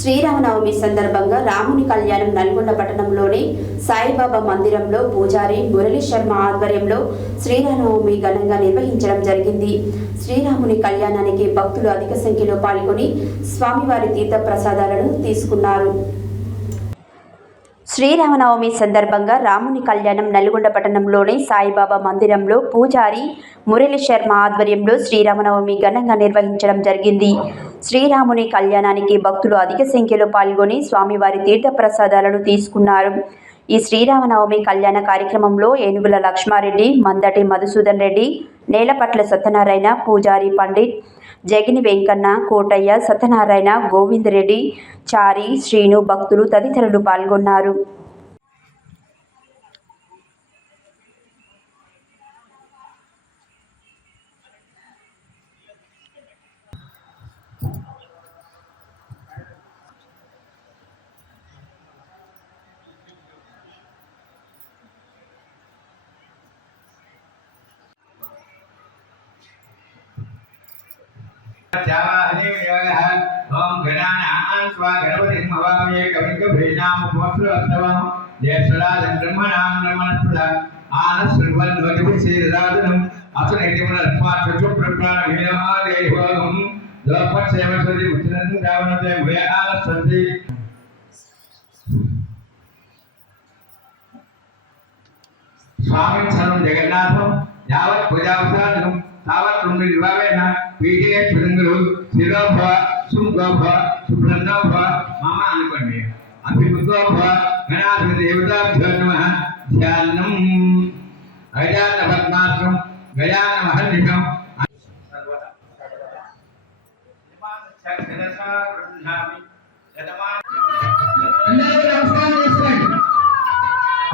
శ్రీరామనవమి సందర్భంగా రాముని కళ్యాణం నల్గొండ పట్టణంలోని సాయిబాబా మందిరంలో పూజారి మురళీ శర్మ ఆధ్వర్యంలో శ్రీరామనవమి ఘనంగా నిర్వహించడం జరిగింది. శ్రీరాముని కళ్యాణానికి భక్తులు అధిక సంఖ్యలో పాల్గొని స్వామివారి తీర్థ ప్రసాదాలను తీసుకున్నారు. శ్రీరామనవమి సందర్భంగా రాముని కళ్యాణం నల్గొండ పట్టణంలోని సాయిబాబా మందిరంలో పూజారి మురళీ శర్మ ఆధ్వర్యంలో శ్రీరామనవమి ఘనంగా నిర్వహించడం జరిగింది. శ్రీరాముని కళ్యాణానికి భక్తులు అధిక సంఖ్యలో పాల్గొని స్వామివారి తీర్థ ప్రసాదాలను తీసుకున్నారు. ఈ శ్రీరామనవమి కళ్యాణ కార్యక్రమంలో ఏనుగుల లక్ష్మారెడ్డి, మందటి మధుసూదన్ రెడ్డి, నేలపట్ల సత్యనారాయణ, పూజారి పండిట్ జగిని వెంకన్న, కోటయ్య, సత్యనారాయణ, గోవింద్ రెడ్డి, చారి, శ్రీను, భక్తులు తదితరులు పాల్గొన్నారు. ओम गणानां स्वा गणपतिं हवामहे कविं कवीनामुपमश्रवस्तवं ज्येष्ठराजं ब्रह्मणां ब्रह्मणस्पदा आनश्रवन्नोतिभिश्रीराजनम् असुनेतिमुनस्माच्छुप्रप्राणमीनमादेवं लोपक्षेमसुरि उच्चनन्दावनते मुय आनस्सन्ति स्वामिं सर्वं जगन्नाथं यावत् पूजावसानं तावत् पुण्यनिर्वाहेण पीठे स्फुलिङ्गलु शिरोभव सुमुखोभव सुब्रह्मभव मम अनुकोंडि अभिमुखोभव गणाधिदेवताभ्यो नमः ध्यानम् अजातपद्मासनं गजाननमहर्निशम्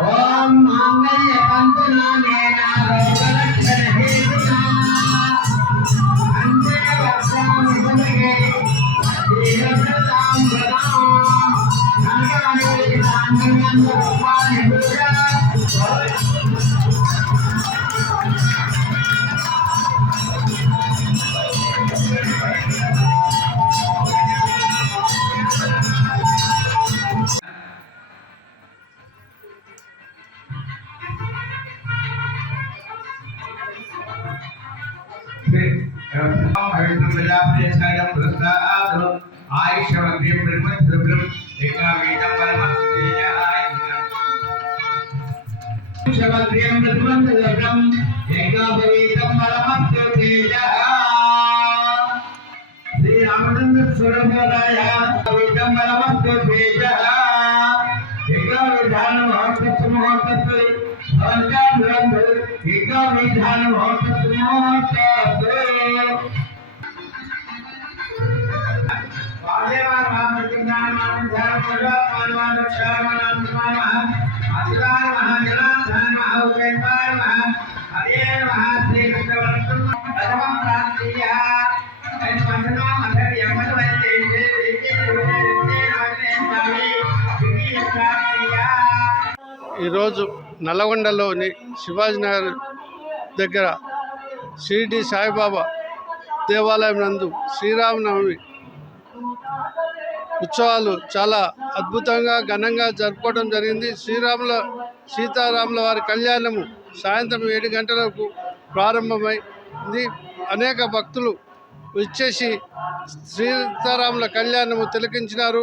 ओम मांगल्य तंतुना नेना रोगलक्षण हेतुना अंजय वक्षाम भुजगे धीरप्रताम गदाम नंदने दानंद भगवान पूजा ఈరోజు నల్లగొండలోని శివాజీనగర్ దగ్గర షిరిడి సాయిబాబా దేవాలయం నందు శ్రీరామనవమి ఉత్సవాలు చాలా అద్భుతంగా ఘనంగా జరుపుకోవడం జరిగింది. సీతారాముల వారి కళ్యాణము సాయంత్రం 7 గంటలకు ప్రారంభమైంది. అనేక భక్తులు వచ్చేసి సీతారాముల కళ్యాణము తిలకించినారు.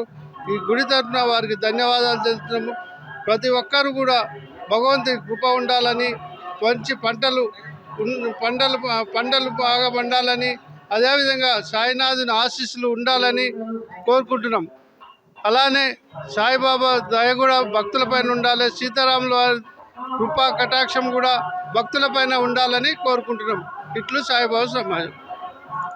ఈ గుడి తరపున వారికి ధన్యవాదాలు తెలుపుతున్నాము. ప్రతి ఒక్కరు కూడా భగవంతుడి కృప ఉండాలని, మంచి పంటలు బాగా పండాలని, అదేవిధంగా సాయినాథుని ఆశీస్సులు ఉండాలని కోరుకుంటున్నాం. అలానే సాయిబాబా దయ కూడా భక్తులపైన ఉండాలి, సీతారాముల వారి కృపా కటాక్షం కూడా భక్తులపైన ఉండాలని కోరుకుంటున్నాం. ఇట్లు సాయిబాబా సమాజం.